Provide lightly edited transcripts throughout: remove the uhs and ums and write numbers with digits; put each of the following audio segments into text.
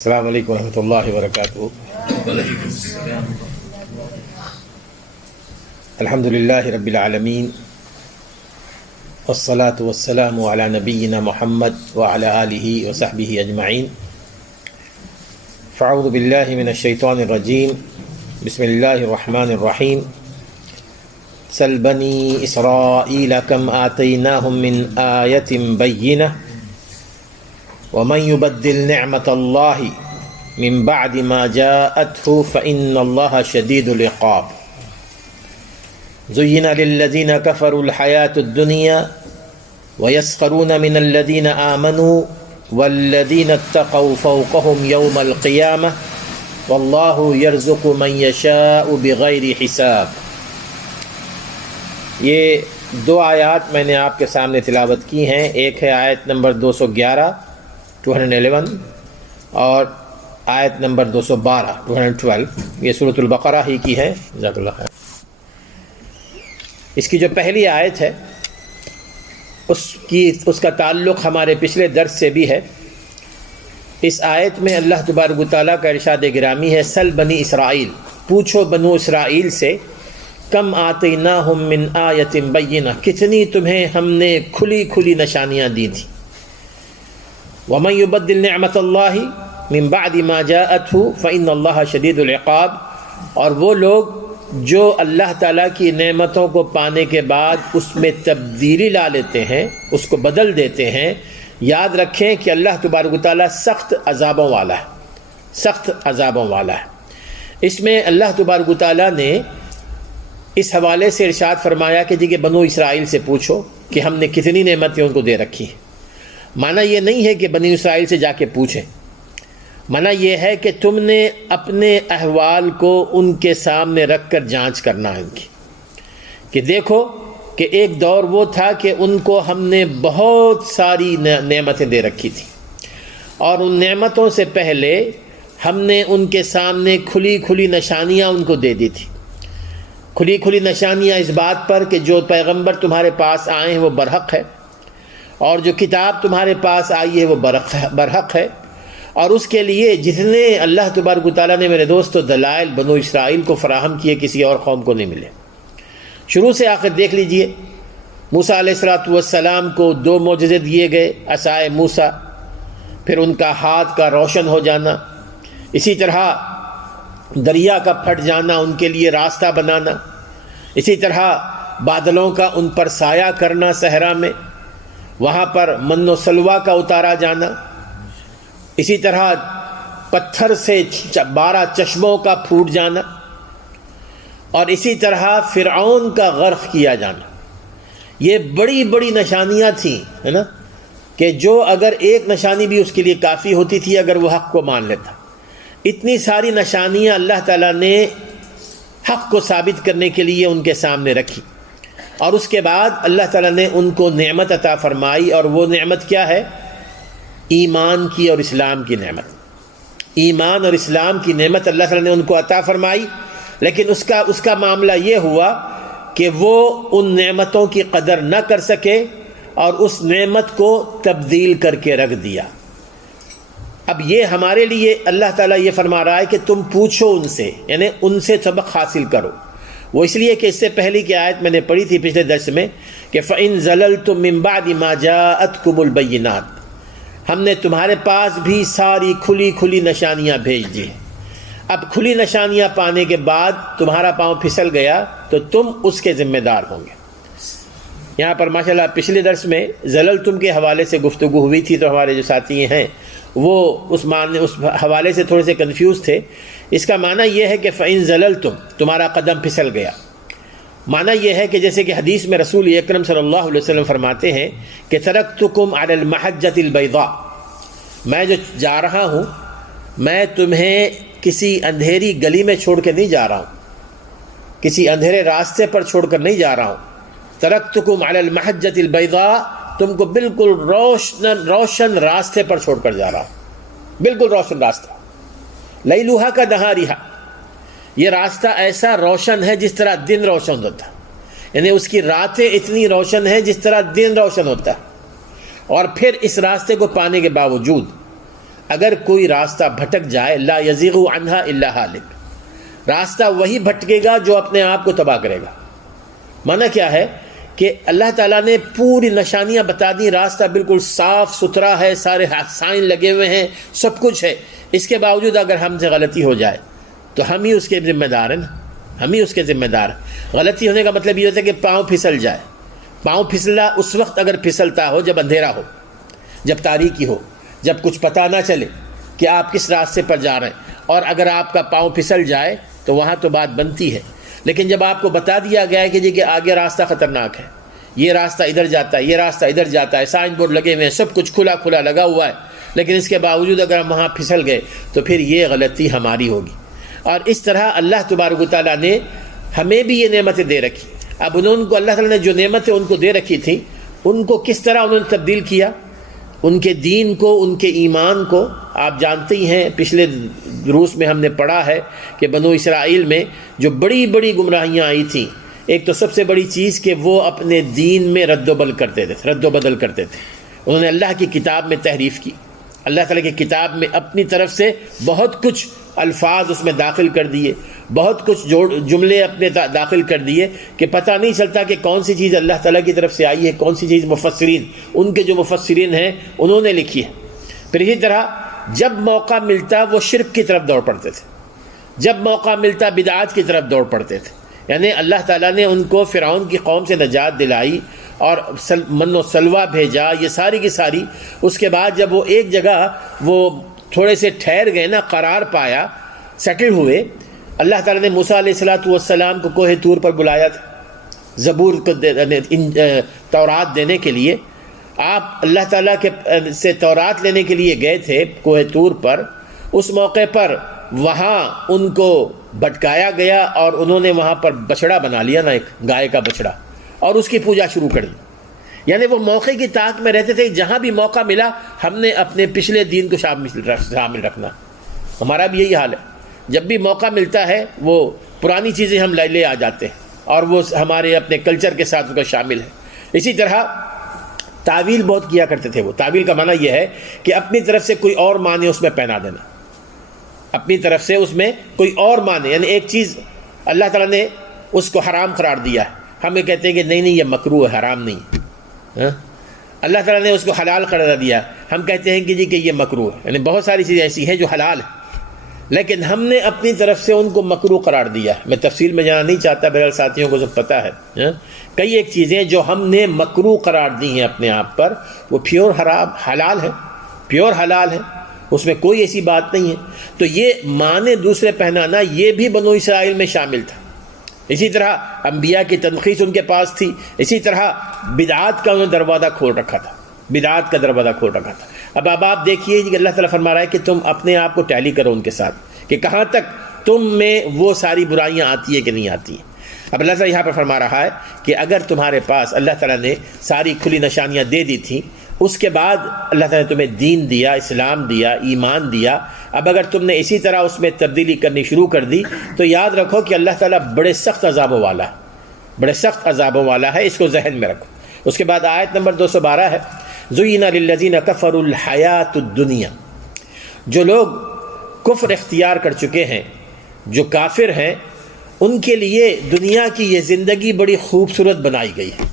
السلام علیکم ورحمۃ اللہ وبرکاتہ۔ الحمد للہ رب العالمین والصلاة والسلام علی نبینا محمد وعلی آلہ وصحبہ اجمعین۔ فاعوذ باللہ من الشیطان الرجیم، بسم اللہ الرحمن الرحیم۔ سل بنی اسرائیل کم آتیناہم من آیۃ بینہ ومن يبدل نعمة الله من بعد ما جاءته فإن الله شديد العقاب۔ زين للذين كفروا الحياة الدنيا ويسخرون من الذين آمنوا والذين اتقوا فوقهم يوم القيامة والله يرزق من يشاء بغير حساب۔ یہ دو آیات میں نے آپ کے سامنے تلاوت کی ہیں، ایک ہے آیت نمبر 211 211 اور آیت نمبر 212 212، یہ سورۃ البقرہ ہی کی ہے۔ جزاک اللہ خیر۔ اس کی جو پہلی آیت ہے اس کا تعلق ہمارے پچھلے درس سے بھی ہے۔ اس آیت میں اللہ تبارک و تعالیٰ کا ارشاد گرامی ہے، سل بنی اسرائیل، پوچھو بنو اسرائیل سے، کم آتیناہم من آیۃ بینہ، کتنی تمہیں ہم نے کھلی کھلی نشانیاں دی تھیں۔ ومن يبدل نعمت اللہ من بعد ما جاءته فإن اللہ شدید العقاب، اور وہ لوگ جو اللہ تعالیٰ کی نعمتوں کو پانے کے بعد اس میں تبدیلی لا لیتے ہیں، اس کو بدل دیتے ہیں، یاد رکھیں کہ اللہ تبارک و تعالیٰ سخت عذابوں والا ہے، سخت عذابوں والا ہے۔ اس میں اللہ تبارک و تعالیٰ نے اس حوالے سے ارشاد فرمایا کہ جی بنو اسرائیل سے پوچھو کہ ہم نے کتنی نعمتیں ان کو دے رکھی ہیں۔ معنی یہ نہیں ہے کہ بنی اسرائیل سے جا کے پوچھیں، معنی یہ ہے کہ تم نے اپنے احوال کو ان کے سامنے رکھ کر جانچ کرنا ہے ان کی، کہ دیکھو کہ ایک دور وہ تھا کہ ان کو ہم نے بہت ساری نعمتیں دے رکھی تھی، اور ان نعمتوں سے پہلے ہم نے ان کے سامنے کھلی کھلی نشانیاں ان کو دے دی تھی۔ کھلی کھلی نشانیاں اس بات پر کہ جو پیغمبر تمہارے پاس آئے ہیں وہ برحق ہے، اور جو کتاب تمہارے پاس آئی ہے وہ برحق ہے، اور اس کے لیے جتنے اللہ تبارک و تعالیٰ نے میرے دوستو دلائل بنو اسرائیل کو فراہم کیے کسی اور قوم کو نہیں ملے۔ شروع سے آخر دیکھ لیجئے، موسیٰ علیہ السلام کو 2 معجزے دیے گئے، عصائے موسیٰ، پھر ان کا ہاتھ کا روشن ہو جانا، اسی طرح دریا کا پھٹ جانا، ان کے لیے راستہ بنانا، اسی طرح بادلوں کا ان پر سایہ کرنا صحرا میں، وہاں پر من و سلوہ کا اتارا جانا، اسی طرح پتھر سے 12 چشموں کا پھوٹ جانا، اور اسی طرح فرعون کا غرق کیا جانا۔ یہ بڑی بڑی نشانیاں تھیں، ہے نا، کہ جو اگر ایک نشانی بھی اس کے لیے کافی ہوتی تھی اگر وہ حق کو مان لیتا۔ اتنی ساری نشانیاں اللہ تعالیٰ نے حق کو ثابت کرنے کے لیے ان کے سامنے رکھی، اور اس کے بعد اللہ تعالیٰ نے ان کو نعمت عطا فرمائی، اور وہ نعمت کیا ہے؟ ایمان کی اور اسلام کی نعمت۔ ایمان اور اسلام کی نعمت اللہ تعالیٰ نے ان کو عطا فرمائی، لیکن اس کا معاملہ یہ ہوا کہ وہ ان نعمتوں کی قدر نہ کر سکے اور اس نعمت کو تبدیل کر کے رکھ دیا۔ اب یہ ہمارے لیے اللہ تعالیٰ یہ فرما رہا ہے کہ تم پوچھو ان سے، یعنی ان سے سبق حاصل کرو۔ وہ اس لیے کہ اس سے پہلی کی آیت میں نے پڑھی تھی پچھلے درس میں کہ فَإِن زَلَلْتُم مِّن بَعْدِ مَا جَاءَتْكُمُ الْبَيِّنَاتِ، ہم نے تمہارے پاس بھی ساری کھلی کھلی نشانیاں بھیج دی۔ اب کھلی نشانیاں پانے کے بعد تمہارا پاؤں پھسل گیا تو تم اس کے ذمہ دار ہوں گے۔ یہاں پر ماشاءاللہ پچھلے درس میں زللتم کے حوالے سے گفتگو ہوئی تھی، تو ہمارے جو ساتھی ہیں وہ اس حوالے سے تھوڑے سے کنفیوز تھے۔ اس کا معنی یہ ہے کہ فَإِن زَلَلْتُم، تمہارا قدم پھسل گیا۔ معنی یہ ہے کہ جیسے کہ حدیث میں رسول اکرم صلی اللہ علیہ وسلم فرماتے ہیں کہ ترکتکم علی المحجۃ البیضاء، میں جو جا رہا ہوں میں تمہیں کسی اندھیری گلی میں چھوڑ کے نہیں جا رہا ہوں، کسی اندھیرے راستے پر چھوڑ کر نہیں جا رہا ہوں۔ ترکتکم علی المحجۃ البیضاء، تم کو بالکل روشن راستے پر چھوڑ کر جا رہا ہوں، بالکل روشن راستہ، لیلوہا کا نہاریہا، یہ راستہ ایسا روشن ہے جس طرح دن روشن ہوتا ہے، یعنی اس کی راتیں اتنی روشن ہیں جس طرح دن روشن ہوتا ہے۔ اور پھر اس راستے کو پانے کے باوجود اگر کوئی راستہ بھٹک جائے لا یزیغ عنہا الا ہالک، راستہ وہی بھٹکے گا جو اپنے آپ کو تباہ کرے گا۔ معنی کیا ہے کہ اللہ تعالیٰ نے پوری نشانیاں بتا دی، راستہ بالکل صاف ستھرا ہے، سارے سائن لگے ہوئے ہیں، سب کچھ ہے، اس کے باوجود اگر ہم سے غلطی ہو جائے تو ہم ہی اس کے ذمہ دار ہیں نا، ہم ہی اس کے ذمہ دار ہیں۔ غلطی ہونے کا مطلب یہ ہوتا ہے کہ پاؤں پھسل جائے۔ پاؤں پھسلا اس وقت اگر پھسلتا ہو جب اندھیرا ہو، جب تاریکی ہو، جب کچھ پتہ نہ چلے کہ آپ کس راستے پر جا رہے ہیں، اور اگر آپ کا پاؤں پھسل جائے تو وہاں تو بات بنتی ہے۔ لیکن جب آپ کو بتا دیا گیا ہے کہ جی کہ آگے راستہ خطرناک ہے، یہ راستہ ادھر جاتا ہے، یہ راستہ ادھر جاتا ہے، سائن بورڈ لگے ہوئے ہیں، سب کچھ کھلا کھلا لگا ہوا ہے، لیکن اس کے باوجود اگر ہم وہاں پھسل گئے تو پھر یہ غلطی ہماری ہوگی۔ اور اس طرح اللہ تبارک و تعالیٰ نے ہمیں بھی یہ نعمتیں دے رکھی۔ اب انہوں کو اللہ تعالیٰ نے جو نعمتیں ان کو دے رکھی تھیں، ان کو کس طرح انہوں نے تبدیل کیا؟ ان کے دین کو، ان کے ایمان کو۔ آپ جانتے ہی ہیں، پچھلے دروس میں ہم نے پڑھا ہے کہ بنو اسرائیل میں جو بڑی بڑی گمراہیاں آئی تھیں، ایک تو سب سے بڑی چیز کہ وہ اپنے دین میں رد و بدل کرتے تھے۔ انہوں نے اللہ کی کتاب میں تحریف کی، اللہ تعالیٰ کی کتاب میں اپنی طرف سے بہت کچھ الفاظ اس میں داخل کر دیے، بہت کچھ جملے اپنے داخل کر دیے کہ پتہ نہیں چلتا کہ کون سی چیز اللہ تعالیٰ کی طرف سے آئی ہے، کون سی چیز مفسرین، ان کے جو مفسرین ہیں انہوں نے لکھی ہے۔ پھر اسی طرح جب موقع ملتا وہ شرک کی طرف دوڑ پڑتے تھے، جب موقع ملتا بدعات کی طرف دوڑ پڑتے تھے۔ یعنی اللہ تعالیٰ نے ان کو فرعون کی قوم سے نجات دلائی اور من و سلوہ بھیجا، یہ ساری کی ساری۔ اس کے بعد جب وہ ایک جگہ وہ تھوڑے سے ٹھہر گئے نا، قرار پایا، سیٹل ہوئے، اللہ تعالیٰ نے موسیٰ علیہ السلام کو کوہ طور پر بلایا تھا زبور کو تورات دینے کے لیے۔ آپ اللہ تعالیٰ کے سے تورات لینے کے لیے گئے تھے کوہ طور پر، اس موقع پر وہاں ان کو بھٹکایا گیا اور انہوں نے وہاں پر بچڑا بنا لیا نا، ایک گائے کا بچڑا، اور اس کی پوجا شروع کر دی۔ یعنی وہ موقع کی طاق میں رہتے تھے، جہاں بھی موقع ملا ہم نے اپنے پچھلے دین کو شامل رکھنا۔ ہمارا بھی یہی حال ہے، جب بھی موقع ملتا ہے وہ پرانی چیزیں ہم لے آ جاتے ہیں اور وہ ہمارے اپنے کلچر کے ساتھ اس کا شامل ہے۔ اسی طرح تعویل بہت کیا کرتے تھے وہ۔ تعویل کا معنی یہ ہے کہ اپنی طرف سے کوئی اور معنی اس میں پہنا دینا، اپنی طرف سے اس میں کوئی اور معنی، یعنی ایک چیز اللہ تعالیٰ نے اس کو حرام قرار دیا ہے، ہم یہ کہتے ہیں کہ نہیں یہ مکروہ ہے، حرام نہیں ہے۔ اللہ تعالیٰ نے اس کو حلال قرار دیا، ہم کہتے ہیں کہ جی کہ یہ مکروہ ہے۔ یعنی بہت ساری چیزیں ایسی ہیں جو حلال ہیں، لیکن ہم نے اپنی طرف سے ان کو مکروہ قرار دیا ہے۔ میں تفصیل میں جانا نہیں چاہتا، بہرحال ساتھیوں کو سب پتہ ہے۔ کئی ایک چیزیں جو ہم نے مکروہ قرار دی ہیں اپنے آپ پر، وہ پیور حلال ہے، پیور حلال ہے، اس میں کوئی ایسی بات نہیں ہے۔ تو یہ معنی دوسرے پہنانا یہ بھی بنو اسرائیل میں شامل تھا۔ اسی طرح انبیاء کی تنخیص ان کے پاس تھی، اسی طرح بدعات کا انہوں نے دروازہ کھول رکھا تھا، بدعات کا دروازہ کھول رکھا تھا۔ اب آپ دیکھیے کہ اللہ تعالیٰ فرما رہا ہے کہ تم اپنے آپ کو ٹیلی کرو ان کے ساتھ، کہ کہاں تک تم میں وہ ساری برائیاں آتی ہیں کہ نہیں آتی ہیں۔ اب اللہ تعالیٰ یہاں پر فرما رہا ہے کہ اگر تمہارے پاس اللہ تعالیٰ نے ساری کھلی نشانیاں دے دی تھیں، اس کے بعد اللہ تعالیٰ نے تمہیں دین دیا، اسلام دیا، ایمان دیا، اب اگر تم نے اسی طرح اس میں تبدیلی کرنی شروع کر دی تو یاد رکھو کہ اللہ تعالیٰ بڑے سخت عذابوں والا ہے، بڑے سخت عذابوں والا ہے، اس کو ذہن میں رکھو۔ اس کے بعد آیت نمبر 212 ہے، زُيِّنَ لِلَّذِينَ كَفَرُوا الْحَيَاةُ الدُّنْيَا۔ جو لوگ کفر اختیار کر چکے ہیں، جو کافر ہیں، ان کے لیے دنیا کی یہ زندگی بڑی خوبصورت بنائی گئی ہے،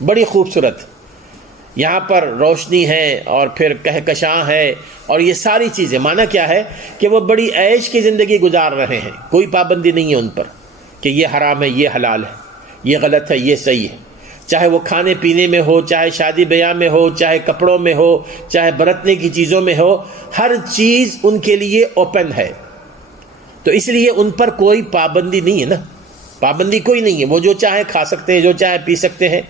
بڑی خوبصورت۔ یہاں پر روشنی ہے اور پھر کہکشاں ہے اور یہ ساری چیزیں، معنی کیا ہے کہ وہ بڑی عیش کی زندگی گزار رہے ہیں، کوئی پابندی نہیں ہے ان پر کہ یہ حرام ہے، یہ حلال ہے، یہ غلط ہے، یہ صحیح ہے۔ چاہے وہ کھانے پینے میں ہو، چاہے شادی بیاہ میں ہو، چاہے کپڑوں میں ہو، چاہے برتنے کی چیزوں میں ہو، ہر چیز ان کے لیے اوپن ہے۔ تو اس لیے ان پر کوئی پابندی نہیں ہے نا، پابندی کوئی نہیں ہے، وہ جو چاہے کھا سکتے ہیں، جو چاہے پی سکتے ہیں،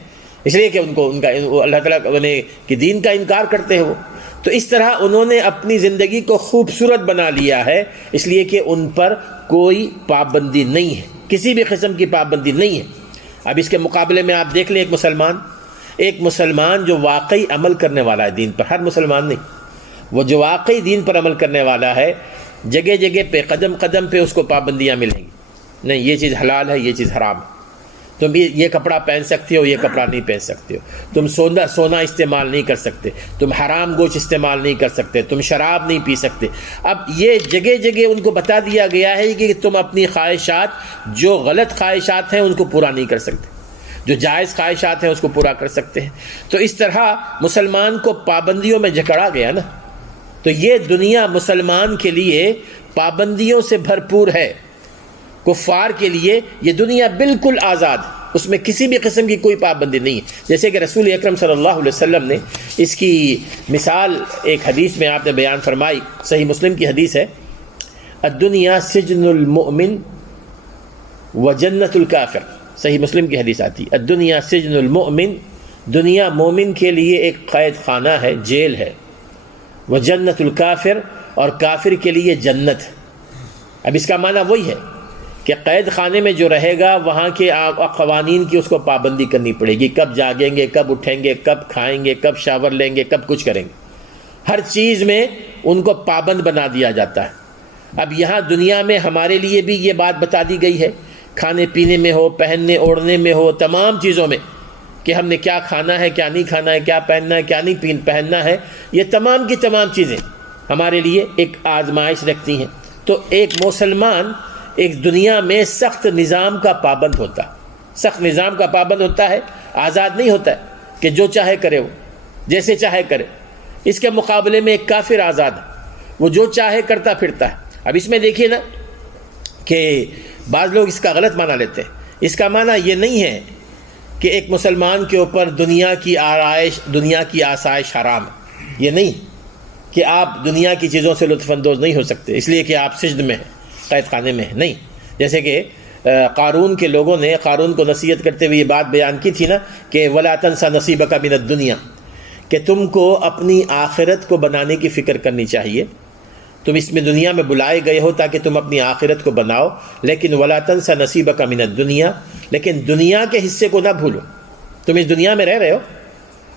اس لیے کہ ان کا اللہ تعالیٰ کے دین کا انکار کرتے ہیں وہ۔ تو اس طرح انہوں نے اپنی زندگی کو خوبصورت بنا لیا ہے، اس لیے کہ ان پر کوئی پابندی نہیں ہے، کسی بھی قسم کی پابندی نہیں ہے۔ اب اس کے مقابلے میں آپ دیکھ لیں ایک مسلمان جو واقعی عمل کرنے والا ہے دین پر، ہر مسلمان نہیں، وہ جو واقعی دین پر عمل کرنے والا ہے، جگہ جگہ پہ قدم قدم پہ اس کو پابندیاں ملیں گی، نہیں یہ چیز حلال ہے، یہ چیز حرام ہے، تم یہ کپڑا پہن سکتے ہو، یہ کپڑا نہیں پہن سکتے ہو، تم سونا استعمال نہیں کر سکتے، تم حرام گوشت استعمال نہیں کر سکتے، تم شراب نہیں پی سکتے۔ اب یہ جگہ جگہ ان کو بتا دیا گیا ہے کہ تم اپنی خواہشات، جو غلط خواہشات ہیں ان کو پورا نہیں کر سکتے، جو جائز خواہشات ہیں اس کو پورا کر سکتے ہیں۔ تو اس طرح مسلمان کو پابندیوں میں جکڑا گیا نا، تو یہ دنیا مسلمان کے لیے پابندیوں سے بھرپور ہے، کفار کے لیے یہ دنیا بالکل آزاد ہے، اس میں کسی بھی قسم کی کوئی پابندی نہیں ہے۔ جیسے کہ رسول اکرم صلی اللہ علیہ وسلم نے اس کی مثال ایک حدیث میں آپ نے بیان فرمائی، صحیح مسلم کی حدیث ہے، الدنیا سجن المؤمن وجنت الکافر، صحیح مسلم کی حدیث آتی ہے، الدنیا سجن المؤمن، دنیا مومن کے لیے ایک قید خانہ ہے، جیل ہے، وجنت الکافر، اور کافر کے لیے جنت ہے۔ اب اس کا معنی وہی ہے کہ قید خانے میں جو رہے گا وہاں کے قوانین کی اس کو پابندی کرنی پڑے گی، کب جاگیں گے، کب اٹھیں گے، کب کھائیں گے، کب شاور لیں گے، کب کچھ کریں گے، ہر چیز میں ان کو پابند بنا دیا جاتا ہے۔ اب یہاں دنیا میں ہمارے لیے بھی یہ بات بتا دی گئی ہے، کھانے پینے میں ہو، پہننے اوڑھنے میں ہو، تمام چیزوں میں، کہ ہم نے کیا کھانا ہے، کیا نہیں کھانا ہے، کیا پہننا ہے، کیا نہیں پہننا ہے، یہ تمام کی تمام چیزیں ہمارے لیے ایک آزمائش رکھتی ہیں۔ تو ایک مسلمان ایک دنیا میں سخت نظام کا پابند ہوتا، سخت نظام کا پابند ہوتا ہے، آزاد نہیں ہوتا ہے کہ جو چاہے کرے، وہ جیسے چاہے کرے۔ اس کے مقابلے میں ایک کافر آزاد ہے، وہ جو چاہے کرتا پھرتا ہے۔ اب اس میں دیکھیے نا کہ بعض لوگ اس کا غلط معنی لیتے ہیں۔ اس کا معنی یہ نہیں ہے کہ ایک مسلمان کے اوپر دنیا کی آرائش، دنیا کی آسائش حرام ہے، یہ نہیں کہ آپ دنیا کی چیزوں سے لطف اندوز نہیں ہو سکتے اس لیے کہ آپ سجن میں ہیں، قید خانے میں ہیں، نہیں۔ جیسے کہ قارون کے لوگوں نے قارون کو نصیحت کرتے ہوئے یہ بات بیان کی تھی نا کہ وَلَا تَنْسَ نَصِيبَكَ مِنَ الدُّنْيَا، کہ تم کو اپنی آخرت کو بنانے کی فکر کرنی چاہیے۔ تم اس میں دنیا میں بلائے گئے ہو تاکہ تم اپنی آخرت کو بناؤ، لیکن وَلَا تَنْسَ نَصِيبَكَ مِنَ الدُّنْيَا، لیکن دنیا کے حصے کو نہ بھولو۔ تم اس دنیا میں رہ رہے ہو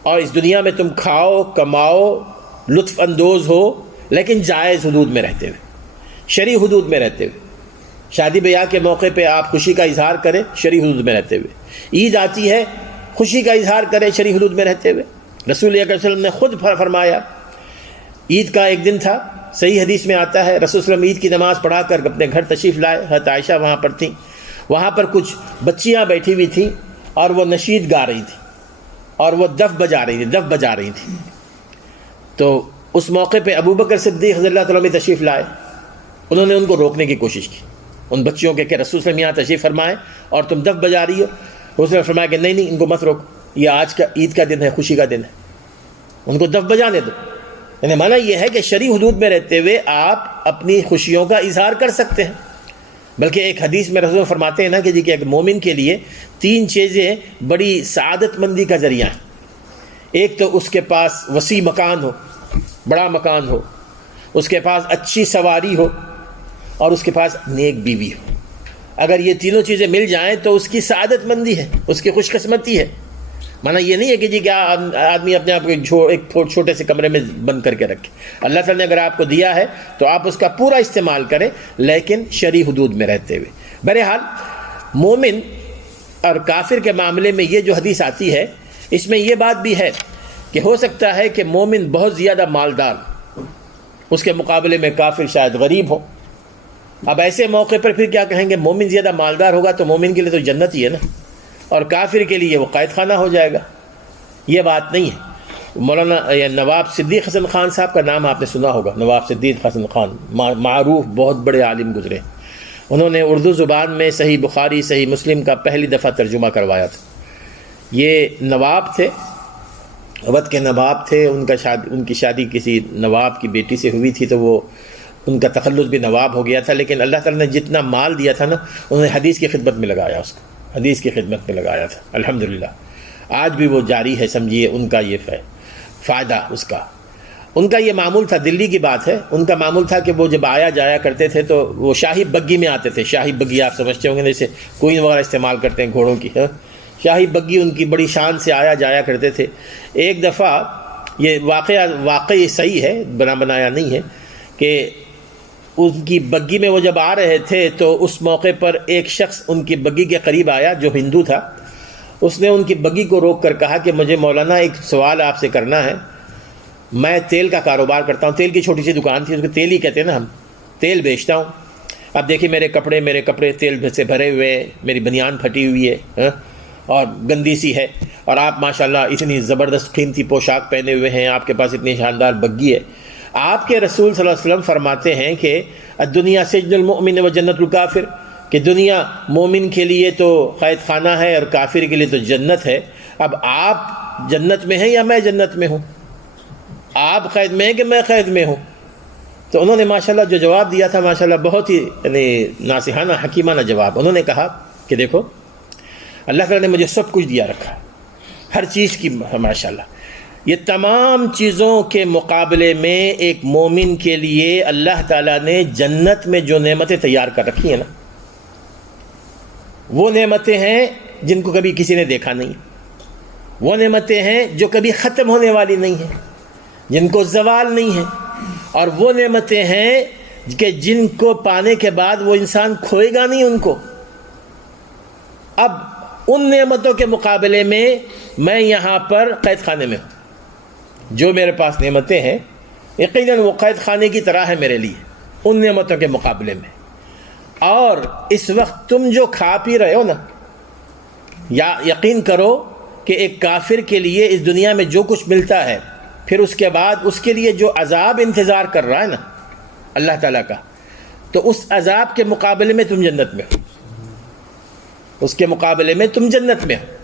اور اس دنیا میں تم کھاؤ، کماؤ، لطف اندوز ہو، لیکن جائز حدود میں رہتے ہوئے، شرعی حدود میں رہتے ہوئے۔ شادی بیاہ کے موقع پہ آپ خوشی کا اظہار کریں شرعی حدود میں رہتے ہوئے۔ عید آتی ہے، خوشی کا اظہار کریں شرعی حدود میں رہتے ہوئے۔ رسول اللہ صلی اللہ علیہ وسلم نے خود فرمایا، عید کا ایک دن تھا، صحیح حدیث میں آتا ہے، رسول اللہ علیہ وسلم عید کی نماز پڑھا کر اپنے گھر تشریف لائے، حضرت عائشہ وہاں پر تھیں، وہاں پر کچھ بچیاں بیٹھی ہوئی تھیں اور وہ نشید گا رہی تھیں اور وہ دف بجا رہی تھیں۔ تو اس موقع پہ ابو بکر صدیق رضی اللہ تعالیٰ عنہ تشریف لائے، انہوں نے ان کو روکنے کی کوشش کی، ان بچیوں کے کہ رسول صلی اللہ علیہ وسلم یہاں تشریف فرمائے اور تم دف بجا رہی ہو۔ رسول نے فرمایا کہ نہیں، ان کو مت روکو، یہ آج کا عید کا دن ہے، خوشی کا دن ہے، ان کو دف بجانے دو۔ یعنی معنی یہ ہے کہ شرعی حدود میں رہتے ہوئے آپ اپنی خوشیوں کا اظہار کر سکتے ہیں۔ بلکہ ایک حدیث میں رسول فرماتے ہیں نا کہ ایک مومن کے لیے 3 چیزیں بڑی سعادت مندی کا ذریعہ ہیں۔ ایک تو اس کے پاس وسیع مکان ہو، بڑا مکان ہو، اس کے پاس اچھی سواری ہو، اور اس کے پاس نیک بیوی ہو۔ اگر یہ تینوں چیزیں مل جائیں تو اس کی سعادت مندی ہے، اس کی خوش قسمتی ہے۔ مانا یہ نہیں ہے کہ جی کیا آدمی اپنے آپ کو ایک چھوٹے سے کمرے میں بند کر کے رکھے۔ اللہ تعالیٰ نے اگر آپ کو دیا ہے تو آپ اس کا پورا استعمال کریں، لیکن شرعی حدود میں رہتے ہوئے۔ بہرحال مومن اور کافر کے معاملے میں یہ جو حدیث آتی ہے، اس میں یہ بات بھی ہے کہ ہو سکتا ہے کہ مومن بہت زیادہ مالدار، اس کے مقابلے میں کافر شاید غریب ہو۔ اب ایسے موقع پر پھر کیا کہیں گے، مومن زیادہ مالدار ہوگا تو مومن کے لیے تو جنت ہی ہے نا، اور کافر کے لیے وہ قید خانہ ہو جائے گا۔ یہ بات نہیں ہے۔ مولانا نواب صدیق حسن خان صاحب کا نام آپ نے سنا ہوگا، نواب صدیق حسن خان معروف بہت بڑے عالم گزرے، انہوں نے اردو زبان میں صحیح بخاری، صحیح مسلم کا پہلی دفعہ ترجمہ کروایا تھا۔ یہ نواب تھے، اودھ کے نواب تھے، ان کی شادی کسی نواب کی بیٹی سے ہوئی تھی تو وہ ان کا تخلص بھی نواب ہو گیا تھا، لیکن اللہ تعالیٰ نے جتنا مال دیا تھا نا، انہوں نے حدیث کی خدمت میں لگایا، اس کو حدیث کی خدمت میں لگایا تھا۔ الحمدللہ آج بھی وہ جاری ہے، سمجھیے ان کا یہ فائدہ اس کا۔ ان کا یہ معمول تھا، دلی کی بات ہے، ان کا معمول تھا کہ وہ جب آیا جایا کرتے تھے تو وہ شاہی بگی میں آتے تھے۔ شاہی بگی آپ سمجھتے ہوں گے، جیسے کوئن وغیرہ استعمال کرتے ہیں گھوڑوں کی، شاہی بگی ان کی بڑی شان سے آیا جایا کرتے تھے۔ ایک دفعہ یہ واقعی صحیح ہے، بنایا نہیں ہے، کہ ان کی بگی میں وہ جب آ رہے تھے تو اس موقع پر ایک شخص ان کی بگی کے قریب آیا جو ہندو تھا. اس نے ان کی بگی کو روک کر کہا کہ مجھے مولانا ایک سوال آپ سے کرنا ہے. میں تیل کا کاروبار کرتا ہوں. تیل کی چھوٹی سی دکان تھی, اس کو تیل ہی کہتے ہیں نا, ہم تیل بیچتا ہوں. اب دیکھیے میرے کپڑے تیل سے بھرے ہوئے ہیں, میری بنیان پھٹی ہوئی ہے اور گندی سی ہے, اور آپ ماشاءاللہ اتنی زبردست قیمتی پوشاک پہنے ہوئے ہیں, آپ کے پاس اتنی شاندار بگی ہے. آپ کے رسول صلی اللہ علیہ وسلم فرماتے ہیں کہ الدنیا سجن المؤمن و جنت الکافر, کہ دنیا مومن کے لیے تو قید خانہ ہے اور کافر کے لیے تو جنت ہے. اب آپ جنت میں ہیں یا میں جنت میں ہوں؟ آپ قید میں ہیں کہ میں قید میں ہوں؟ تو انہوں نے ماشاءاللہ جو جواب دیا تھا ماشاءاللہ بہت ہی یعنی ناصحانہ حکیمانہ جواب. انہوں نے کہا کہ دیکھو اللہ تعالیٰ نے مجھے سب کچھ دیا رکھا ہے, ہر چیز کی ماشاءاللہ. یہ تمام چیزوں کے مقابلے میں ایک مومن کے لیے اللہ تعالیٰ نے جنت میں جو نعمتیں تیار کر رکھی ہیں نا, وہ نعمتیں ہیں جن کو کبھی کسی نے دیکھا نہیں, وہ نعمتیں ہیں جو کبھی ختم ہونے والی نہیں ہیں, جن کو زوال نہیں ہے, اور وہ نعمتیں ہیں کہ جن کو پانے کے بعد وہ انسان کھوئے گا نہیں ان کو. اب ان نعمتوں کے مقابلے میں یہاں پر قید خانے میں ہوں. جو میرے پاس نعمتیں ہیں یقیناً وہ قید خانے کی طرح ہے میرے لیے ان نعمتوں کے مقابلے میں. اور اس وقت تم جو کھا پی رہے ہو نا, یا یقین کرو کہ ایک کافر کے لیے اس دنیا میں جو کچھ ملتا ہے, پھر اس کے بعد اس کے لیے جو عذاب انتظار کر رہا ہے نا اللہ تعالیٰ کا, تو اس عذاب کے مقابلے میں تم جنت میں ہو, اس کے مقابلے میں تم جنت میں ہو.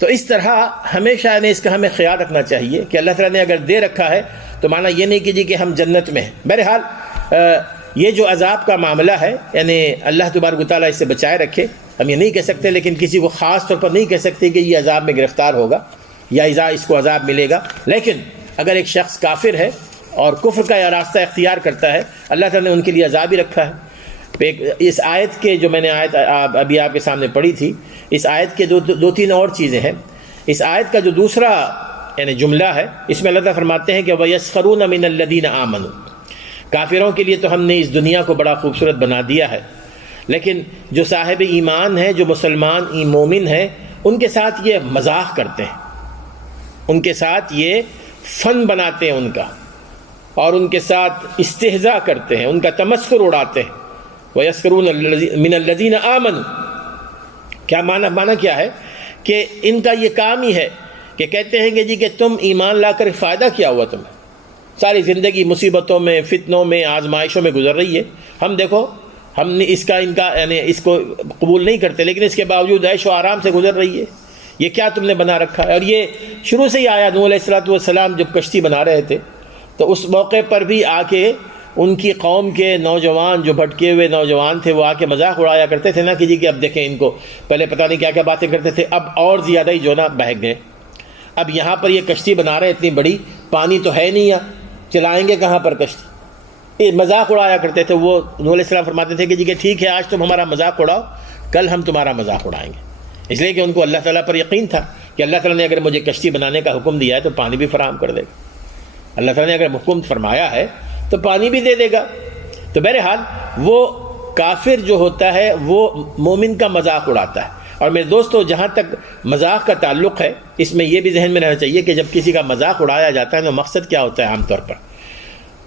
تو اس طرح ہمیشہ اس کا ہمیں خیال رکھنا چاہیے کہ اللہ تعالیٰ نے اگر دے رکھا ہے تو معنی یہ نہیں کیجیے کہ ہم جنت میں ہیں. بہرحال یہ جو عذاب کا معاملہ ہے یعنی اللہ تبارک و تعالیٰ اس سے بچائے رکھے. ہم یہ نہیں کہہ سکتے, لیکن کسی کو خاص طور پر نہیں کہہ سکتے کہ یہ عذاب میں گرفتار ہوگا یا اس کو عذاب ملے گا. لیکن اگر ایک شخص کافر ہے اور کفر کا راستہ اختیار کرتا ہے, اللہ تعالیٰ نے ان کے لیے عذاب ہی رکھا ہے. اس آیت کے جو میں نے آیت ابھی آپ کے سامنے پڑھی تھی, اس آیت کے دو تین اور چیزیں ہیں. اس آیت کا جو دوسرا یعنی جملہ ہے, اس میں اللہ تعالیٰ فرماتے ہیں کہ وَيَسْخَرُونَ مِنَ الَّذِينَ آمَنُوا, کافروں کے لیے تو ہم نے اس دنیا کو بڑا خوبصورت بنا دیا ہے, لیکن جو صاحب ایمان ہیں, جو مسلمان مومن ہیں, ان کے ساتھ یہ مزاح کرتے ہیں, ان کے ساتھ یہ فن بناتے ہیں ان کا, اور ان کے ساتھ استہزاء کرتے ہیں, ان کا تمسخر اڑاتے ہیں. وَيَسْخَرُونَ مِنَ الَّذِينَ آمَنُوا, کیا معنی کیا ہے کہ ان کا یہ کام ہی ہے کہ کہتے ہیں کہ جی کہ تم ایمان لا کر فائدہ کیا ہوا تمہیں, ساری زندگی مصیبتوں میں, فتنوں میں, آزمائشوں میں گزر رہی ہے. ہم دیکھو ہم نے اس کا یعنی اس کو قبول نہیں کرتے, لیکن اس کے باوجود عیش و آرام سے گزر رہی ہے. یہ کیا تم نے بنا رکھا ہے؟ اور یہ شروع سے ہی آیا. نوح علیہ السلام جب کشتی بنا رہے تھے تو اس موقع پر بھی آ کے ان کی قوم کے نوجوان, جو بھٹکے ہوئے نوجوان تھے, وہ آ کے مذاق اڑایا کرتے تھے نا کہ جی کہ اب دیکھیں ان کو, پہلے پتہ نہیں کیا کیا باتیں کرتے تھے, اب اور زیادہ ہی جو نا بہک گئے. اب یہاں پر یہ کشتی بنا رہے ہیں اتنی بڑی, پانی تو ہے نہیں, چلائیں گے کہاں پر کشتی؟ یہ مذاق اڑایا کرتے تھے. وہ نوح علیہ السلام فرماتے تھے کہ جی کہ ٹھیک ہے آج تم ہمارا مذاق اڑاؤ, کل ہم تمہارا مذاق اڑائیں گے. اس لیے کہ ان کو اللہ تعالیٰ پر یقین تھا کہ اللہ تعالیٰ نے اگر مجھے کشتی بنانے کا حکم دیا ہے تو پانی بھی فراہم کر دے گا, اللہ تعالیٰ نے اگر حکم فرمایا ہے تو پانی بھی دے دے گا. تو بہرحال وہ کافر جو ہوتا ہے وہ مومن کا مذاق اڑاتا ہے. اور میرے دوستو, جہاں تک مذاق کا تعلق ہے, اس میں یہ بھی ذہن میں رہنا چاہیے کہ جب کسی کا مذاق اڑایا جاتا ہے تو مقصد کیا ہوتا ہے؟ عام طور پر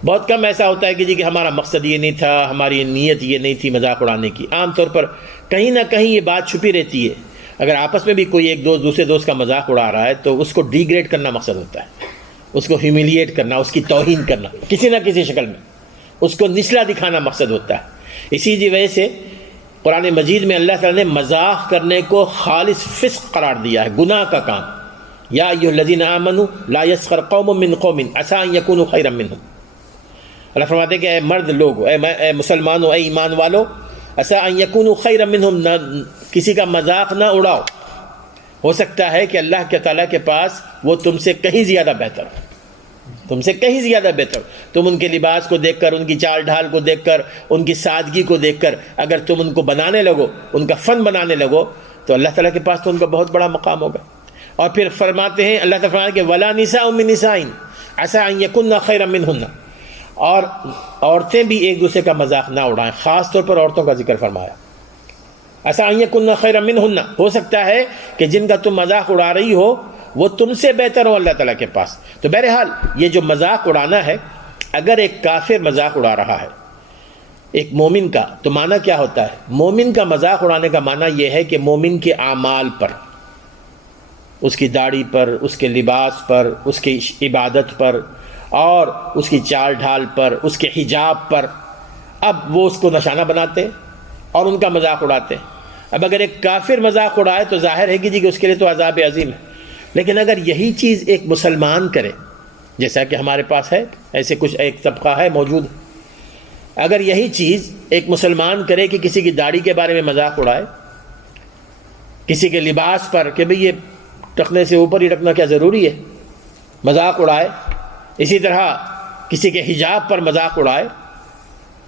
بہت کم ایسا ہوتا ہے کہ جی کہ ہمارا مقصد یہ نہیں تھا, ہماری نیت یہ نہیں تھی مذاق اڑانے کی. عام طور پر کہیں نہ کہیں یہ بات چھپی رہتی ہے. اگر آپس میں بھی کوئی ایک دوست دوسرے دوست کا مذاق اڑا رہا ہے تو اس کو ڈیگریڈ کرنا مقصد ہوتا ہے, اس کو ہیوملیٹ کرنا, اس کی توہین کرنا کسی نہ کسی شکل میں, اس کو نچلا دکھانا مقصد ہوتا ہے. اسی وجہ سے قرآن مجید میں اللہ تعالیٰ نے مذاق کرنے کو خالص فسق قرار دیا ہے, گناہ کا کام. یا ایھا الذین آمنوا لا یسخر قوم من قوم عسیٰ ان یکونوا خیرا منہم. اللہ فرماتے ہیں کہ اے مرد لوگ, اے مسلمانوں, اے ایمان والو, عسیٰ ان یکونوا خیرا منہم, نہ کسی کا مذاق نہ اڑاؤ, ہو سکتا ہے کہ اللہ کے تعالیٰ کے پاس وہ تم سے کہیں زیادہ بہتر ہو, تم سے کہیں زیادہ بہتر. تم ان کے لباس کو دیکھ کر, ان کی چال ڈھال کو دیکھ کر, ان کی سادگی کو دیکھ کر اگر تم ان کو بنانے لگو, ان کا فن بنانے لگو, تو اللہ تعالیٰ کے پاس تو ان کا بہت بڑا مقام ہوگا. اور پھر فرماتے ہیں اللہ تعالیٰ فرماتے ہیں کہ ولا نساء من نساء عسى ان يكن خيرا منهن, اور عورتیں بھی ایک دوسرے کا مذاق نہ اڑائیں، خاص طور پر عورتوں کا ذکر فرمایا۔ ایسا یکن خیرا منہن، ہو سکتا ہے کہ جن کا تم مذاق اڑا رہی ہو وہ تم سے بہتر ہو اللہ تعالیٰ کے پاس۔ تو بہرحال یہ جو مذاق اڑانا ہے، اگر ایک کافر مذاق اڑا رہا ہے ایک مومن کا، تو معنی کیا ہوتا ہے؟ مومن کا مذاق اڑانے کا معنی یہ ہے کہ مومن کے اعمال پر، اس کی داڑھی پر، اس کے لباس پر، اس کی عبادت پر، اور اس کی چال ڈھال پر، اس کے حجاب پر، اب وہ اس کو نشانہ بناتے ہیں اور ان کا مذاق اڑاتے ہیں۔ اب اگر ایک کافر مذاق اڑائے تو ظاہر ہے کہ اس کے لیے تو عذاب عظیم ہے، لیکن اگر یہی چیز ایک مسلمان کرے، جیسا کہ ہمارے پاس ہے، ایسے کچھ ایک طبقہ ہے موجود، اگر یہی چیز ایک مسلمان کرے کہ کسی کی داڑھی کے بارے میں مذاق اڑائے، کسی کے لباس پر کہ بھئی یہ ٹکنے سے اوپر ہی ٹکنا کیا ضروری ہے، مذاق اڑائے، اسی طرح کسی کے حجاب پر مذاق اڑائے،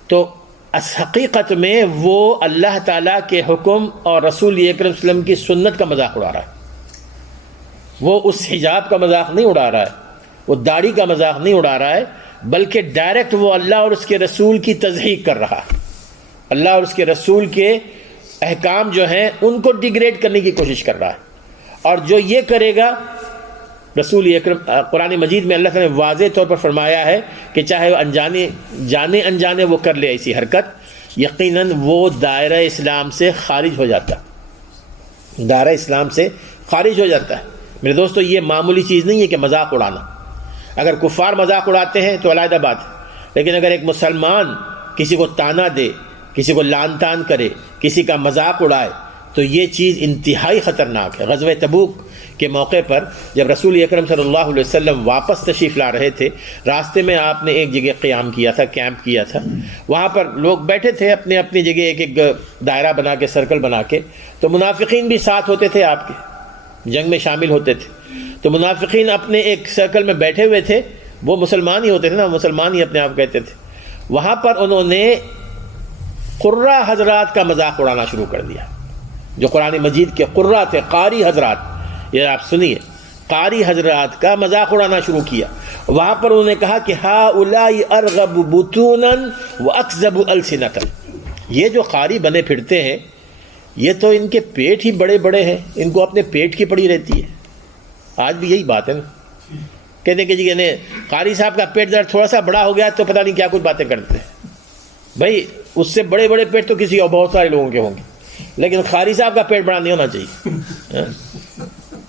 تو اس حقیقت میں وہ اللہ تعالیٰ کے حکم اور رسول اکرم صلی اللہ علیہ وسلم کی سنت کا مذاق اڑا رہا ہے۔ وہ اس حجاب کا مذاق نہیں اڑا رہا ہے، وہ داڑھی کا مذاق نہیں اڑا رہا ہے، بلکہ ڈائریکٹ وہ اللہ اور اس کے رسول کی تضحیق کر رہا ہے، اللہ اور اس کے رسول کے احکام جو ہیں ان کو ڈیگریڈ کرنے کی کوشش کر رہا ہے۔ اور جو یہ کرے گا، رسول اکرم قرآن مجید میں اللہ تعالیٰ نے واضح طور پر فرمایا ہے کہ چاہے وہ جانے انجانے وہ کر لے ایسی حرکت، یقیناً وہ دائرہ اسلام سے خارج ہو جاتا ہے، دائرہ اسلام سے خارج ہو جاتا ہے۔ میرے دوستو، یہ معمولی چیز نہیں ہے کہ مذاق اڑانا۔ اگر کفار مذاق اڑاتے ہیں تو علیحدہ بات ہے، لیکن اگر ایک مسلمان کسی کو تانا دے، کسی کو لان تان کرے، کسی کا مذاق اڑائے، تو یہ چیز انتہائی خطرناک ہے۔ غزوہ تبوک کے موقع پر جب رسول اکرم صلی اللہ علیہ وسلم واپس تشریف لا رہے تھے، راستے میں آپ نے ایک جگہ قیام کیا تھا، کیمپ کیا تھا، وہاں پر لوگ بیٹھے تھے اپنی اپنی جگہ، ایک ایک دائرہ بنا کے، سرکل بنا کے، تو منافقین بھی ساتھ ہوتے تھے، آپ کے جنگ میں شامل ہوتے تھے۔ تو منافقین اپنے ایک سرکل میں بیٹھے ہوئے تھے، وہ مسلمان ہی ہوتے تھے نا، مسلمان ہی اپنے آپ کہتے تھے۔ وہاں پر انہوں نے قرہ حضرات کا مذاق اڑانا شروع کر دیا، جو قرآن مجید کے قرہ تھے، قاری حضرات، یہ آپ سنیے، قاری حضرات کا مذاق اڑانا شروع کیا۔ وہاں پر انہوں نے کہا کہ ہؤلاء ارغب بطونا واکذب السنۃ، یہ جو قاری بنے پھرتے ہیں یہ تو ان کے پیٹ ہی بڑے بڑے ہیں، ان کو اپنے پیٹ کی پڑی رہتی ہے۔ آج بھی یہی بات ہے نا، کہتے ہیں کہ جی قاری صاحب کا پیٹ ذرا تھوڑا سا بڑا ہو گیا تو پتہ نہیں کیا کچھ باتیں کرتے ہیں۔ بھائی اس سے بڑے بڑے پیٹ تو کسی اور بہت سارے لوگوں کے ہوں گے، لیکن قاری صاحب کا پیٹ بڑا نہیں ہونا چاہیے،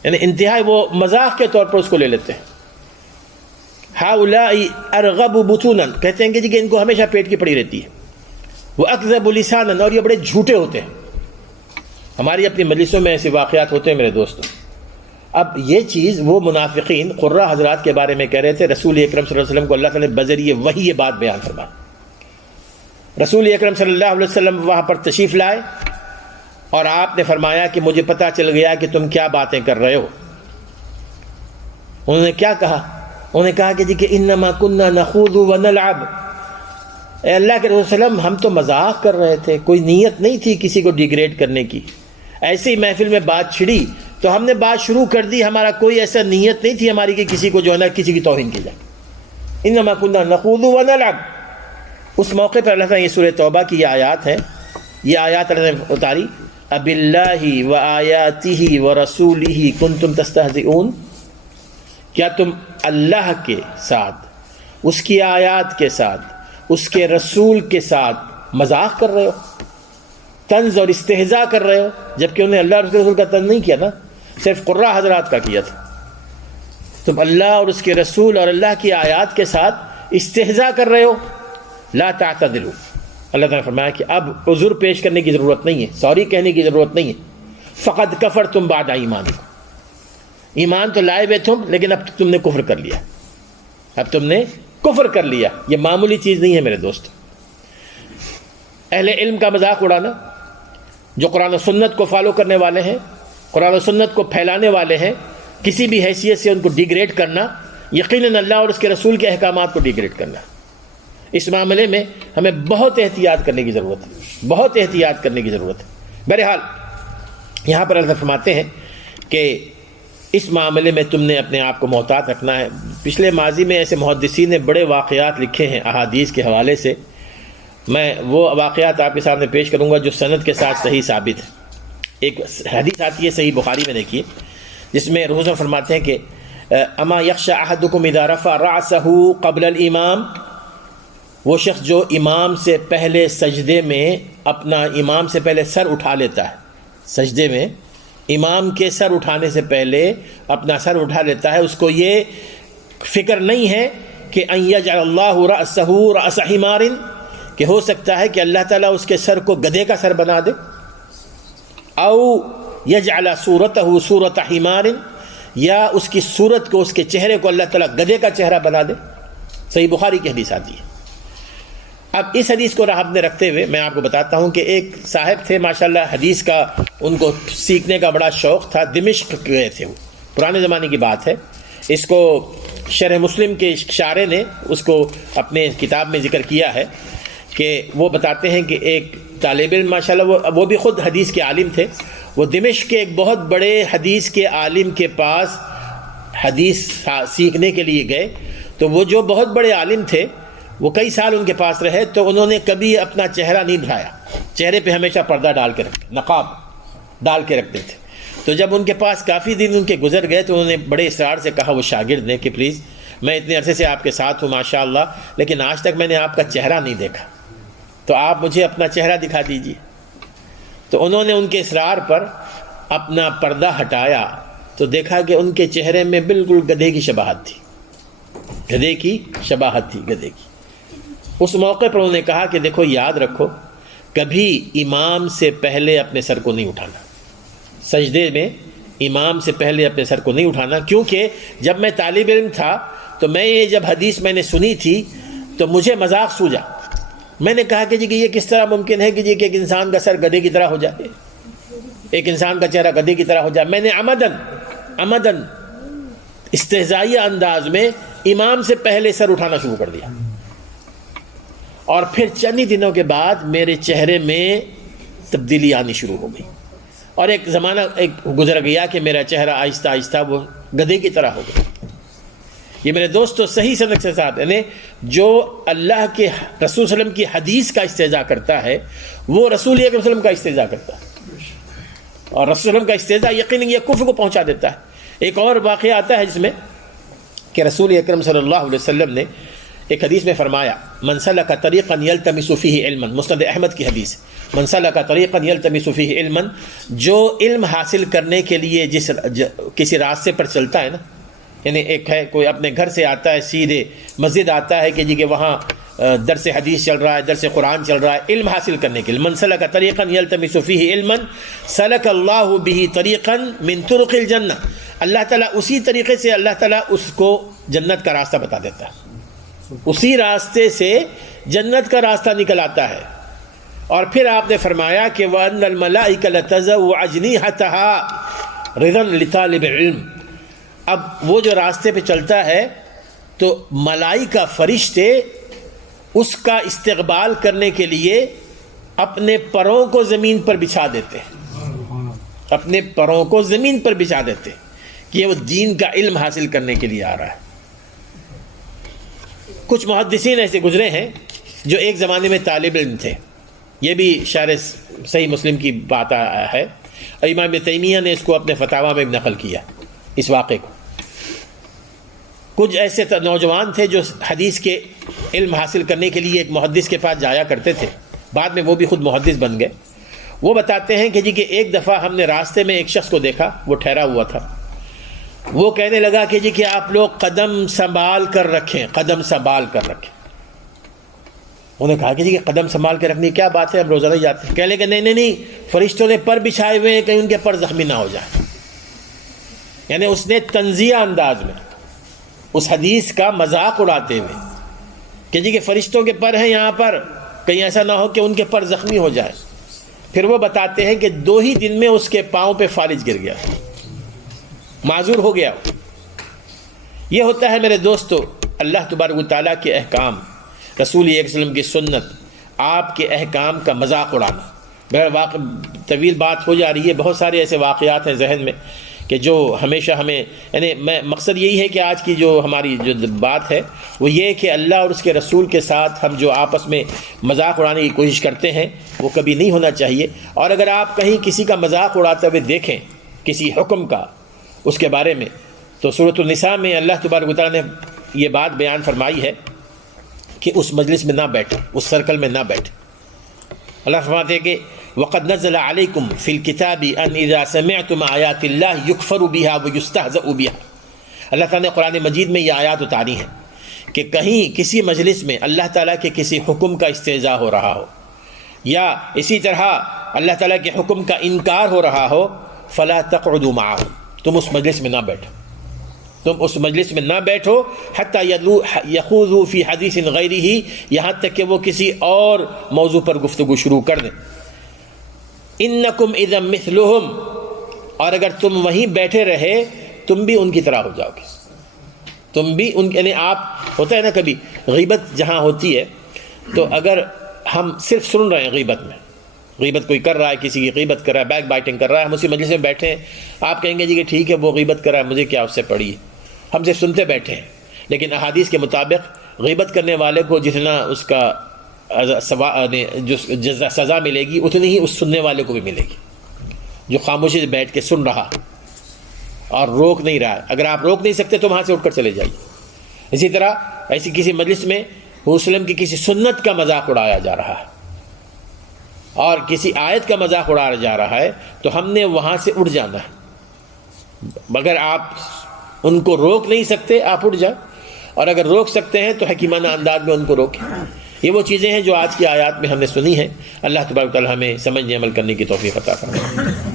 یعنی انتہائی وہ مذاق کے طور پر اس کو لے لیتے ہیں۔ ہؤلاء ارغب بطونا، کہتے ہیں کہ ان کو ہمیشہ پیٹ کی پڑی رہتی ہے، واکذب لسانا، اور یہ بڑے جھوٹے ہوتے ہیں۔ ہماری اپنی مجلسوں میں ایسے واقعات ہوتے ہیں میرے دوستوں۔ اب یہ چیز وہ منافقین قرہ حضرات کے بارے میں کہہ رہے تھے، رسول اکرم صلی اللہ علیہ وسلم کو اللہ تعالیٰ نے بذریعہ وحی یہ بات بیان فرمائی۔ رسول اکرم صلی اللہ علیہ وسلم وہاں پر تشریف لائے اور آپ نے فرمایا کہ مجھے پتہ چل گیا کہ تم کیا باتیں کر رہے ہو۔ انہوں نے کیا کہا؟ انہوں نے کہا کہ انما کننا نخوض ونلعب، اے اللہ کے رسول صلی اللہ علیہ وسلم ہم تو مذاق کر رہے تھے، کوئی نیت نہیں تھی کسی کو ڈیگریڈ کرنے کی، ایسی ہی محفل میں بات چھڑی تو ہم نے بات شروع کر دی، ہمارا کوئی ایسا نیت نہیں تھی ہماری کہ کسی کو جو ہے نا کسی کی توہین کی جائے۔ انما کننا نخوض ونلعب، اس موقع پر اللہ تعالیٰ یہ سورہ توبہ کی یہ آیات ہیں، یہ آیات اللہ نے اتاری، اب اللہ و آیاتہ و رسولہ کنتم تستہزئون، کیا تم اللہ کے ساتھ، اس کی آیات کے ساتھ، اس کے رسول کے ساتھ مذاق کر رہے ہو، طنز اور استہزاء کر رہے ہو؟ جبکہ انہیں اللہ اور اس کے رسول کا طنز نہیں کیا نا، صرف قرہ حضرات کا کیا تھا۔ تم اللہ اور اس کے رسول اور اللہ کی آیات کے ساتھ استہزاء کر رہے ہو، لا تعتذروا، اللہ تعالیٰ نے فرمایا کہ اب عذر پیش کرنے کی ضرورت نہیں ہے، سوری کہنے کی ضرورت نہیں ہے، فقد کفرتم بعد ایمانکم، ایمان تو لائے ہوئے تم لیکن اب تم نے کفر کر لیا، اب تم نے کفر کر لیا۔ یہ معمولی چیز نہیں ہے میرے دوست۔ اہل علم کا مذاق اڑانا، جو قرآن و سنت کو فالو کرنے والے ہیں، قرآن و سنت کو پھیلانے والے ہیں، کسی بھی حیثیت سے ان کو ڈیگریڈ کرنا، یقیناً اللہ اور اس کے رسول کے احکامات کو ڈیگریڈ کرنا، اس معاملے میں ہمیں بہت احتیاط کرنے کی ضرورت ہے، بہت احتیاط کرنے کی ضرورت ہے۔ بہرحال یہاں پر اللہ فرماتے ہیں کہ اس معاملے میں تم نے اپنے آپ کو محتاط رکھنا ہے۔ پچھلے ماضی میں ایسے محدثین نے بڑے واقعات لکھے ہیں احادیث کے حوالے سے، میں وہ واقعات آپ کے سامنے پیش کروں گا جو سند کے ساتھ صحیح ثابت ہے۔ ایک حدیث آتی ہے صحیح بخاری میں، دیکھیے، جس میں رسول فرماتے ہیں کہ اما یخشى احدکم اذا رفع رأسہ قبل الامام، وہ شخص جو امام سے پہلے سجدے میں اپنا امام سے پہلے سر اٹھا لیتا ہے، سجدے میں امام کے سر اٹھانے سے پہلے اپنا سر اٹھا لیتا ہے، اس کو یہ فکر نہیں ہے کہ ان یجعل اللہ رأسہ رأس حمار، کہ ہو سکتا ہے کہ اللہ تعالیٰ اس کے سر کو گدھے کا سر بنا دے، او یجعل صورتہ صورت حمار، یا اس کی صورت کو، اس کے چہرے کو اللہ تعالیٰ گدھے کا چہرہ بنا دے۔ صحیح بخاری کی حدیث آتی ہے۔ اب اس حدیث کو راہ میں رکھتے ہوئے میں آپ کو بتاتا ہوں کہ ایک صاحب تھے ماشاءاللہ، حدیث کا ان کو سیکھنے کا بڑا شوق تھا، دمشق گئے تھے، وہ پرانے زمانے کی بات ہے۔ اس کو شرح مسلم کے شارح نے اس کو اپنے کتاب میں ذکر کیا ہے کہ وہ بتاتے ہیں کہ ایک طالب علم ماشاءاللہ، وہ بھی خود حدیث کے عالم تھے، وہ دمشق کے ایک بہت بڑے حدیث کے عالم کے پاس حدیث سیکھنے کے لیے گئے، تو وہ جو بہت بڑے عالم تھے وہ کئی سال ان کے پاس رہے، تو انہوں نے کبھی اپنا چہرہ نہیں دکھایا، چہرے پہ ہمیشہ پردہ ڈال کے رکھتے، نقاب ڈال کے رکھتے تھے۔ تو جب ان کے پاس کافی دن ان کے گزر گئے تو انہوں نے بڑے اصرار سے کہا وہ شاگرد نے کہ پلیز میں اتنے عرصے سے آپ کے ساتھ ہوں ماشاءاللہ، لیکن آج تک میں نے آپ کا چہرہ نہیں دیکھا، تو آپ مجھے اپنا چہرہ دکھا دیجیے۔ تو انہوں نے ان کے اصرار پر اپنا پردہ ہٹایا تو دیکھا کہ ان کے چہرے میں بالکل گدھے کی شباہت تھی، گدھے کی شباہت تھی، گدھے کی۔ اس موقع پر انہوں نے کہا کہ دیکھو یاد رکھو، کبھی امام سے پہلے اپنے سر کو نہیں اٹھانا، سجدے میں امام سے پہلے اپنے سر کو نہیں اٹھانا، کیونکہ جب میں طالب علم تھا تو میں یہ جب حدیث میں نے سنی تھی تو مجھے مذاق سوجا، میں نے کہا کہ جی کہ یہ کس طرح ممکن ہے کہ جی کہ ایک انسان کا سر گدھے کی طرح ہو جائے، ایک انسان کا چہرہ گدھے کی طرح ہو جائے۔ میں نے عمدن استہزائیہ انداز میں امام سے پہلے سر اٹھانا شروع کر دیا، اور پھر چند ہی دنوں کے بعد میرے چہرے میں تبدیلی آنی شروع ہو گئی، اور ایک زمانہ گزر گیا کہ میرا چہرہ آہستہ آہستہ وہ گدھے کی طرح ہو گیا۔ یہ میرے دوستو صحیح سند کے ساتھ، یعنی جو اللہ کے رسول صلی اللہ علیہ وسلم کی حدیث کا استہزاء کرتا ہے وہ رسول اکرم صلی اللہ علیہ وسلم کا استہزاء کرتا ہے، اور رسول صلی اللہ علیہ وسلم کا استہزاء یقیناً یہ کفر کو پہنچا دیتا ہے۔ ایک اور واقعہ آتا ہے جس میں کہ رسول اکرم صلی اللہ علیہ وسلم نے ایک حدیث میں فرمایا من سلک طریقا یلتمس فیہ علما، مسند احمد کی حدیث، من سلک طریقا یلتمس فیہ علما، جو علم حاصل کرنے کے لیے کسی راستے پر چلتا ہے نا، یعنی ایک ہے کوئی اپنے گھر سے آتا ہے سیدھے مسجد آتا ہے کہ جی کہ وہاں درس حدیث چل رہا ہے، درس قرآن چل رہا ہے، علم حاصل کرنے کے لیے، من سلک طریقا یلتمس فیہ علما سلک اللہ بہ طریقا من طرق الجنہ، اللہ تعالیٰ اسی طریقے سے اللہ تعالیٰ اس کو جنت کا راستہ بتا دیتا ہے، اسی راستے سے جنت کا راستہ نکل آتا ہے۔ اور پھر آپ نے فرمایا کہ وَأَنَّ الْمَلَائِكَ لَتَضَعُ أَجْنِحَتَهَا رِضًا لِطَالِبِ الْعِلْمِ، اب وہ جو راستے پہ چلتا ہے تو ملائکہ فرشتے اس کا استقبال کرنے کے لیے اپنے پروں کو زمین پر بچھا دیتے ہیں، اپنے پروں کو زمین پر بچھا دیتے ہیں کہ وہ دین کا علم حاصل کرنے کے لیے آ رہا ہے۔ کچھ محدثین ایسے گزرے ہیں جو ایک زمانے میں طالب علم تھے، یہ بھی شارح صحیح مسلم کی بات ہے، اور امام ابن تیمیہ نے اس کو اپنے فتاویٰ میں نقل کیا اس واقعے کو۔ کچھ ایسے نوجوان تھے جو حدیث کے علم حاصل کرنے کے لیے ایک محدث کے پاس جایا کرتے تھے، بعد میں وہ بھی خود محدث بن گئے۔ وہ بتاتے ہیں کہ جی کہ ایک دفعہ ہم نے راستے میں ایک شخص کو دیکھا، وہ ٹھہرا ہوا تھا، وہ کہنے لگا کہ جی کہ آپ لوگ قدم سنبھال کر رکھیں، قدم سنبھال کر رکھیں۔ انہوں نے کہا کہ جی کہ قدم سنبھال کے رکھنی کیا بات ہے، ہم روزانہ جاتے ہیں۔ کہنے لگے نہیں، فرشتوں نے پر بچھائے ہوئے ہیں، کہیں ان کے پر زخمی نہ ہو جائے۔ یعنی اس نے تنزیہ انداز میں اس حدیث کا مذاق اڑاتے ہوئے کہ جی کہ فرشتوں کے پر ہیں یہاں پر، کہیں ایسا نہ ہو کہ ان کے پر زخمی ہو جائے۔ پھر وہ بتاتے ہیں کہ 2 ہی دن میں اس کے پاؤں پہ فالج گر گیا، معذور ہو گیا۔ یہ ہوتا ہے میرے دوستو اللہ تبارک و تعالیٰ کے احکام، رسول اکرم صلی اللہ علیہ وسلم کی سنت، آپ کے احکام کا مذاق اڑانا۔ طویل بات ہو جا رہی ہے، بہت سارے ایسے واقعات ہیں ذہن میں کہ جو ہمیشہ ہمیں یعنی مقصد یہی ہے کہ آج کی جو ہماری جو بات ہے وہ یہ کہ اللہ اور اس کے رسول کے ساتھ ہم جو آپس میں مذاق اڑانے کی کوشش کرتے ہیں وہ کبھی نہیں ہونا چاہیے. اور اگر آپ کہیں کسی کا مذاق اڑاتے ہوئے دیکھیں کسی حکم کا اس کے بارے میں تو سورۃ النساء میں اللہ تبارک و تعالیٰ نے یہ بات بیان فرمائی ہے کہ اس مجلس میں نہ بیٹھے، اس سرکل میں نہ بیٹھے. اللہ فرماتے ہیں کہ وَقَدْ نَزَّلَ عَلَيْكُمْ فِي الْكِتَابِ أَنْ إِذَا سَمِعْتُمْ آيَاتِ اللَّهِ يُكْفَرُ بِهَا وَيُسْتَهْزَأُ بِهَا. اللہ تعالیٰ نے قرآن مجید میں یہ آیات اتاری ہیں کہ کہیں کسی مجلس میں اللہ تعالیٰ کے کسی حکم کا استہزاء ہو رہا ہو یا اسی طرح اللہ تعالیٰ کے حکم کا انکار ہو رہا ہو فَلَا تَقْعُدُوا مَعَهُمْ، تم اس مجلس میں نہ بیٹھو، تم اس مجلس میں نہ بیٹھو حتی یخوضوا فی حدیث غیرہ، یہاں تک کہ وہ کسی اور موضوع پر گفتگو شروع کر دیں. انکم اذا مثلہم، اور اگر تم وہیں بیٹھے رہے تم بھی ان کی طرح ہو جاؤ گے. تم بھی ان یعنی آپ ہوتا ہے نا کبھی غیبت جہاں ہوتی ہے تو اگر ہم صرف سن رہے ہیں غیبت کوئی کر رہا ہے، کسی کی غیبت کر رہا ہے، بیک بائٹنگ کر رہا ہے، ہم اسی مجلس میں بیٹھے ہیں، آپ کہیں گے جی کہ ٹھیک ہے وہ غیبت کر رہا ہے مجھے کیا اس سے پڑی ہے، ہم سے سنتے بیٹھے ہیں. لیکن احادیث کے مطابق غیبت کرنے والے کو جتنا اس کا جو سزا ملے گی اتنی ہی اس سننے والے کو بھی ملے گی جو خاموشی سے بیٹھ کے سن رہا اور روک نہیں رہا ہے. اگر آپ روک نہیں سکتے تو وہاں سے اٹھ کر چلے جائیے. اسی طرح ایسی کسی مجلس میں وسلم کی کسی سنت کا مذاق اڑایا جا رہا ہے اور کسی آیت کا مذاق اڑایا جا رہا ہے تو ہم نے وہاں سے اٹھ جانا ہے. اگر آپ ان کو روک نہیں سکتے آپ اٹھ جائیں، اور اگر روک سکتے ہیں تو حکیمانہ انداز میں ان کو روکیں. یہ وہ چیزیں ہیں جو آج کی آیات میں ہم نے سنی ہیں. اللہ تبارک و تعالی ہمیں سمجھنے عمل کرنے کی توفیق عطا فرمائے.